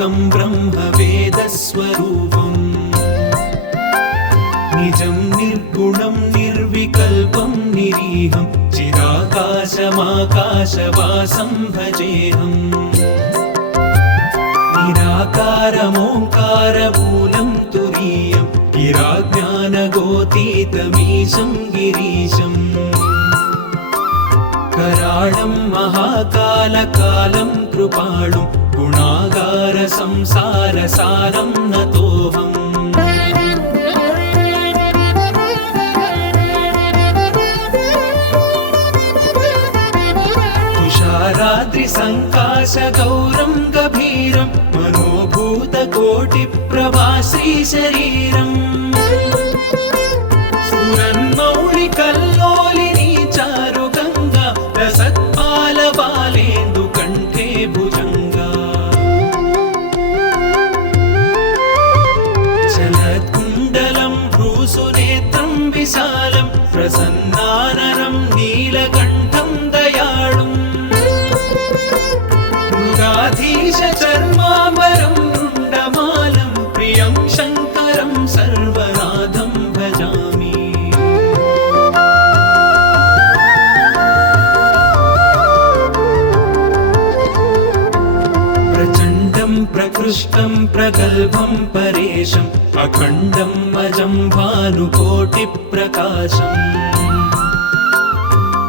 विभुव्यापकं ब्रह्मवेदस्वरूपम् निजं निर्गुणं निर्विकल्पं निरीहं चिदाकाशमाकाशवासं भजेऽहम् निराकारमोङ्कारमूलं तुरीयं गिराज्ञानगोतीतमीशं गिरीशम् कराळं महाकालकालं कृपाणुं गुणागारसंसारसारं नतोऽहम् तुषाराद्रिसङ्काशगौरं गभीरं मनोभूतकोटिप्रभाश्रीशरीरम् स्फुरन्मौलिकल्लोलिनी चारुगङ्गा रसत्पालबालेन्दुकण्ठे भुजङ्गा चलत्कुण्डलं भ्रूसुनेत्रं विशालं प्रसन्नाननं नीलकण्ठं दयाळुम् मृगाधीशचर्माम्बरं रुण्डमालं प्रियं शङ्करं सर्वनाथं भजामि प्रचण्डं प्रकृष्टं प्रगल्भं परेशम् अखण्डं अजं भानुकोटिप्रकाशम्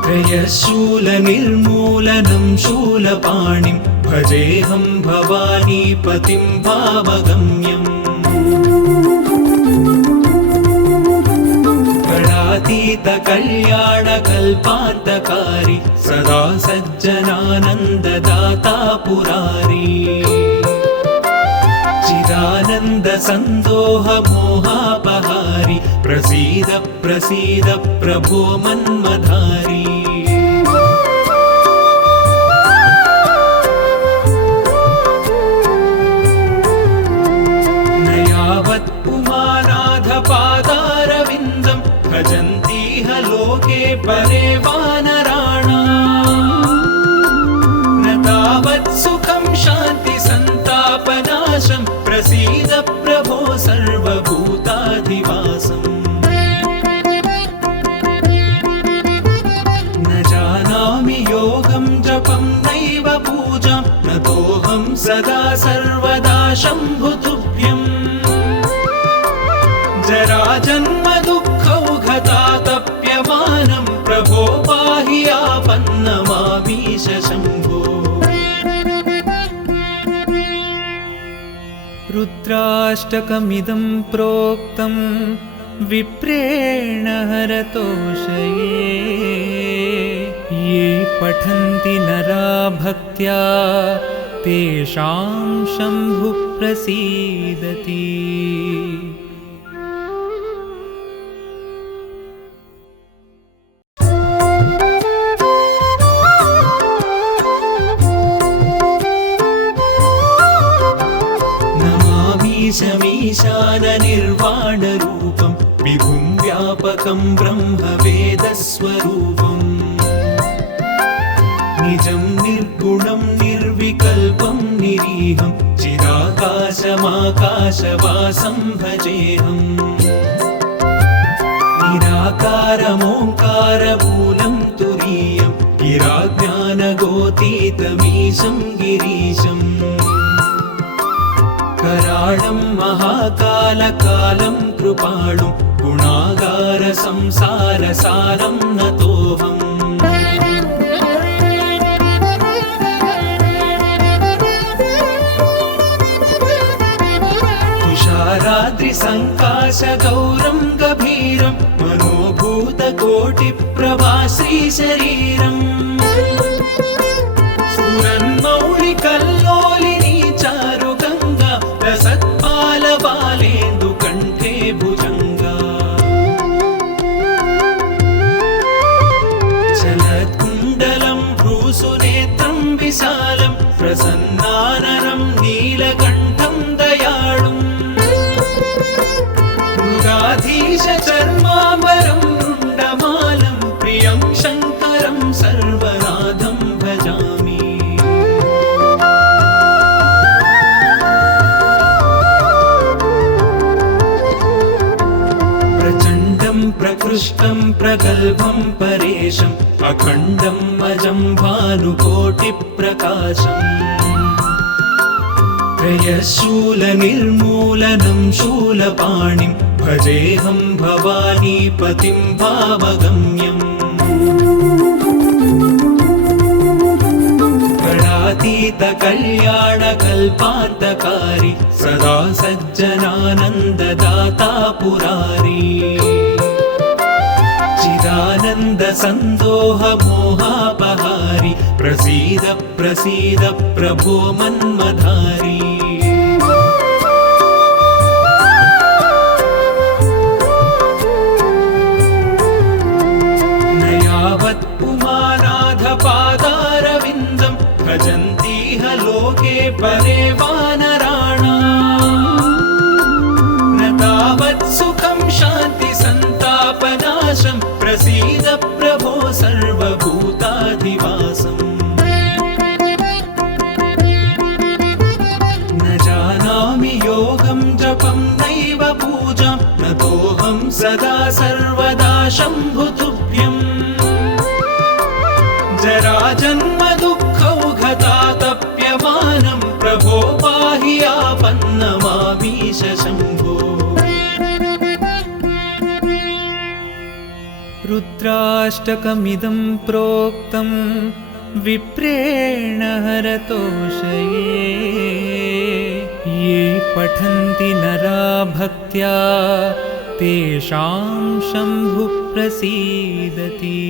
त्रयशूलनिर्मूलनं शूलपाणिं भजेऽहं भवानीपतिं भावगम्यम् गणातीतकल्याणकल्पान्तकारी सदा सज्जनानन्ददाता पुरारी चिदानन्दसन्दोहमोहापहारी प्रसीद प्रसीद प्रभो मन्मधारी न यावत् पुमानाधपादारविन्दं भजन्तीह लोके परे वानराणाम् न तावत् सुखं शान्तिसन्तापनाशं प्रसीद प्रभो सर्वभूताधिवासम् न जानामि योगं जपं नैव पूजां नतोऽहं सदा सर्वदा शम्भुतुभ्यम् जराजन्म दुःखौघतातप्यमानं प्रभो पाहि आपन्नमामीश शम्भो रुद्राष्टकमिदं प्रोक्तं विप्रेण हरतोषये ये पठन्ति नरा भक्त्या तेषां शम्भुः प्रसीदति ईशाननिर्वाणरूपं विभुं व्यापकं ब्रह्मवेदस्वरूपम् निजं निर्गुणं निर्विकल्पं निरीहं चिदाकाशमाकाशवासं भजेऽहम् निराकारमोङ्कारमूलं तुरीयं गिराज्ञानगोतीतमीशं गिरीशम् कराळं महाकालकालं कृपाणुं गुणागारसंसारसारं नतोऽहम् तुषाराद्रिसङ्काशगौरं गभीरं मनोभूतकोटिप्रभाश्रीशरीरम् स्फुरन्मौलिकल्लोलिनी चारुगङ्गा रसत्पालबालेन्दुकण्ठे भुजङ्गा चलत्कुण्डलं भ्रूसुनेत्रं विशालं प्रसन्नाननं नीलकण्ठं दयाळुम् मृगाधीशचर्माम्बरं रुण्डमालं प्रियं शङ्करं सर्वनाथं भजामि प्रगल्भं परेशम् अखण्डम् अजं भानुकोटिप्रकाशम् त्रयशूलनिर्मूलनं शूलपाणिं भजेऽहं भवानीपतिं भावगम्यम् गणातीतकल्याणकल्पान्तकारी सदा सज्जनानन्ददाता पुरारी चिदानन्दसन्दोहमोहापहारि प्रसीद प्रसीद प्रभो मन्मधारी न यावत् पुमानाधपादारविन्दं भजन्तीह लोके परे वानराणाम् न तावत् सुखं शान्तिसन्तापनाशं प्रसीद प्रभो सर्वभूताधिवासम् न जानामि योगं जपं नैव पूजां नतोऽहं सदा सर्वदा शम्भुतुभ्यम् जराजन्म दुःखौघतातप्यमानं प्रभो पाहि आपन्नमामीश शम्भो रुद्राष्टकमिदं प्रोक्तं विप्रेण हरतोषये ये पठन्ति नरा भक्त्या तेषां शम्भुः प्रसीदति।